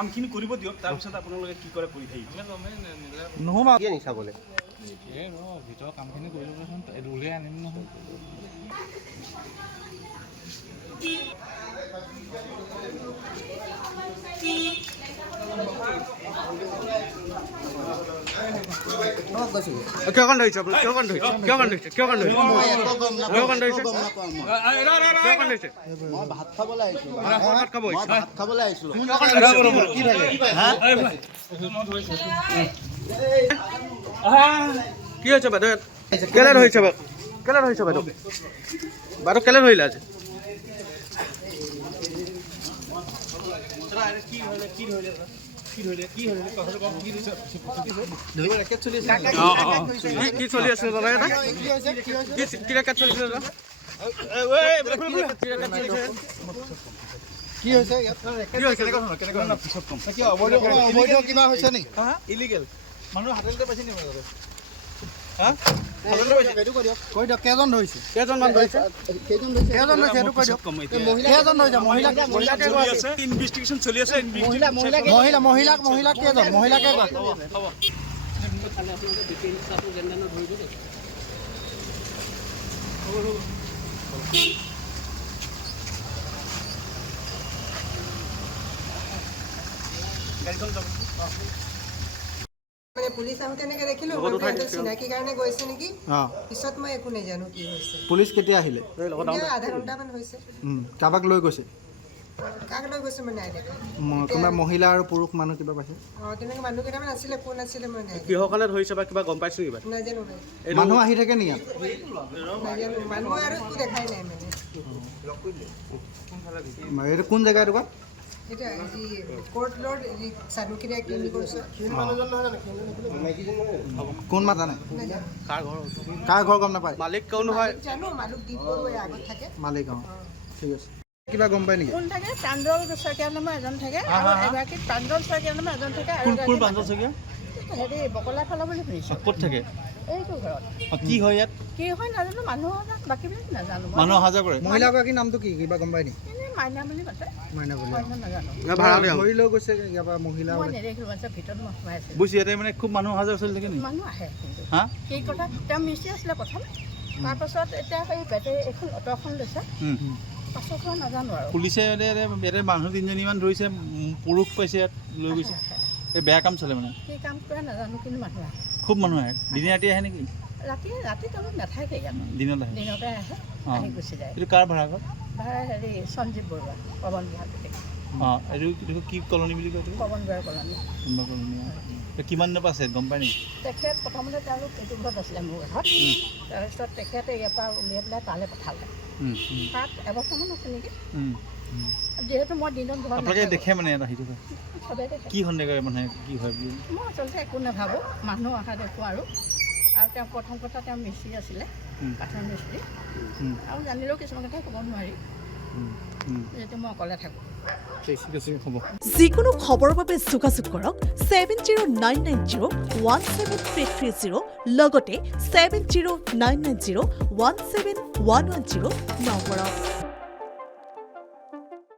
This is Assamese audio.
কামখিনি কৰিব দিয়ক, তাৰপিছত আপোনালোকে কি কৰে কৰি থাকিব। নহ'ব কি আনি চাবলৈ ভিতৰৰ কামখিনি কৰি ল'বচোন, উলিয়াই আনিম নহয়। কিয়খন ধৰিছে কিয়খন ধৰিছে কিয়খন ধৰিছে কিয়খন ধৰিছে কিয়খন ধৰিছে মই ভাত খাবলৈ আহিছিলোঁ। ভাত খাব ভাত খাবলৈ আহিছিলোঁ। কি হৈছে বাইদেউ কেলে ধৰিছে কেলে ধৰিছে বাইদেউ বাইদেউ কেলে ধৰিলে আজি কি চলি আছে দাদা এটা কি ৰেকেট চলিছে দাদা কি হৈছে অবৈধ কিবা হৈছে নেকি? ইলিগেল মানুহ হাততে পাইছে নেকি? কৈ দিয়ক কেইজন ধৰিছে? কেইজনমান ধৰিছে কেইজন ধৰিছে সেইটো কৈ দিয়ক। কেইজন ধৰিছে? ইনভেষ্টিগেশ্যন চলি আছে। মহিলা কেইজন? মহিলা কেইগৰাকী? মানে পুলিচ আহোঁতে এনেকৈ দেখিলোঁ চিনাকি কাৰণে গৈছে নেকি, পিছত মই একো নাজানো কি হৈছে। পুলিচ কেতিয়া আহিলে? আধা ঘণ্টামান হৈছে। কাৰোবাক লৈ গৈছে? কাক লৈ গৈছে মই নাই দেখা। কোনোবা মহিলা আৰু পুৰুষ মানুহ কিবা পাইছে? তেনেকৈ মানুহ কেইটামান আছিলে, কোন আছিলে মই নাই কিহৰ কাৰণে ধৰিছে বা কিবা গম পাইছো কিবা নাজানো। মানুহ আহি থাকে নি ইয়াত? নাজানো মানুহ আৰু একো দেখাই নাই মানে। এইটো কোন জেগা এইটো? এটা আজি কোৰ্ট ৰোড চানুকিৰা ক্লিনিকৰ ওচৰত। কোন মাতা নাই? নাজানো কাৰ ঘৰ গম নাপায়? মালিক কোন হয় জানো, মালিক দ্বীপ বৰুৱাই আগত থাকে। মালিক ঠিক আছে। কিবা গম পায় নেকি? কোন থাকে? প্ৰাঞ্জল শইকীয়া নামৰ এজন থাকে আৰু এগৰাকী প্ৰাঞ্জল শইকীয়া নামৰ এজন থাকে আৰু হেৰি বকলা ফালা বুলি শুনিছোঁ। ক'ত থাকে? এইটো ঘৰত কি হয় ইয়াত? কি হয় নাজানো, মানুহ বাকীবিলাক নাজানো। মানুহ অহা যোৱা কৰে? মহিলাগৰাকীৰ নামটো কি কিবা গম পায় নেকি? এনেই মাইনা বুলি মাতে, মাইনা বুলি। মই নাজানো, ভাড়া দিয়া ধৰি লৈ গৈছে ইয়াৰ পৰা মহিলা মই নেদেখিলোঁ। মানে ভিতৰত মই সোমাই আছিলোঁ। বুজিছোঁ, ইয়াতে মানে খুব মানুহ অহা যোৱা চলি থাকে নেকি? মানুহ আহে কিন্তু হা? সেই কথা তেওঁ মিস্ত্ৰী আছিলে প্ৰথম, তাৰপাছত এতিয়া সেই বেটেৰী এখন অ'টোখন লৈছে, পাছত মই নাজানো আৰু। পুলিচে ইয়াতে মানুহ 3জনীমান ধৰিছে, পুৰুষ পাইছে, ইয়াত লৈ গৈছে। এই বেয়া কাম চলে মানে? কি কাম কৰে নাজানো, কিন্তু মানুহ আহে, খুব মানুহ আহে। দিনে ৰাতি আহে নেকি? ৰাতি তেওঁলোক নাথাকে ইয়াত, দিনত আহে? দিনতে আহে, আহি গুচি যায়। এইটো কাৰ ভাড়া ঘৰ? ভাড়া হেৰি সঞ্জীৱ বৰুৱা, পৱন বৰুৱা এইটো কি কলনী বুলি কয়? পৱন বৰুৱা কলনী। কিমান দিনৰ পৰা আছে গম পায় নেকি? তেখেত প্ৰথমতে তেওঁলোক এইটো ঘৰত আছিলে, মোৰ ঘৰত। তাৰপিছত তেখেতে ইয়াৰ পৰা উলিয়াই পেলাই তালৈ পঠালে। তাত এবছৰমান আছে নেকি। যিহেতু মই দিনত ঘৰত আপোনালোকে দেখে মানে এটা সেইটো চবেই দেখে। কি সন্দেহ কৰে মানুহে কি হয় বুলি? মই আচলতে একো নাভাবোঁ, মানুহ অহা দেখোঁ আৰু তেওঁ প্ৰথম কথা তেওঁ মিস্ত্ৰী আছিলে, কাঠৰ মিস্ত্ৰী, আৰু জানিলেও কিছুমান কথা ক'ব নোৱাৰি, যিহেতু মই অকলে থাকোঁ। যিকোনো খবৰৰ বাবে যোগাযোগ কৰক 7099017330 লগতে 7099017110 নম্বৰত।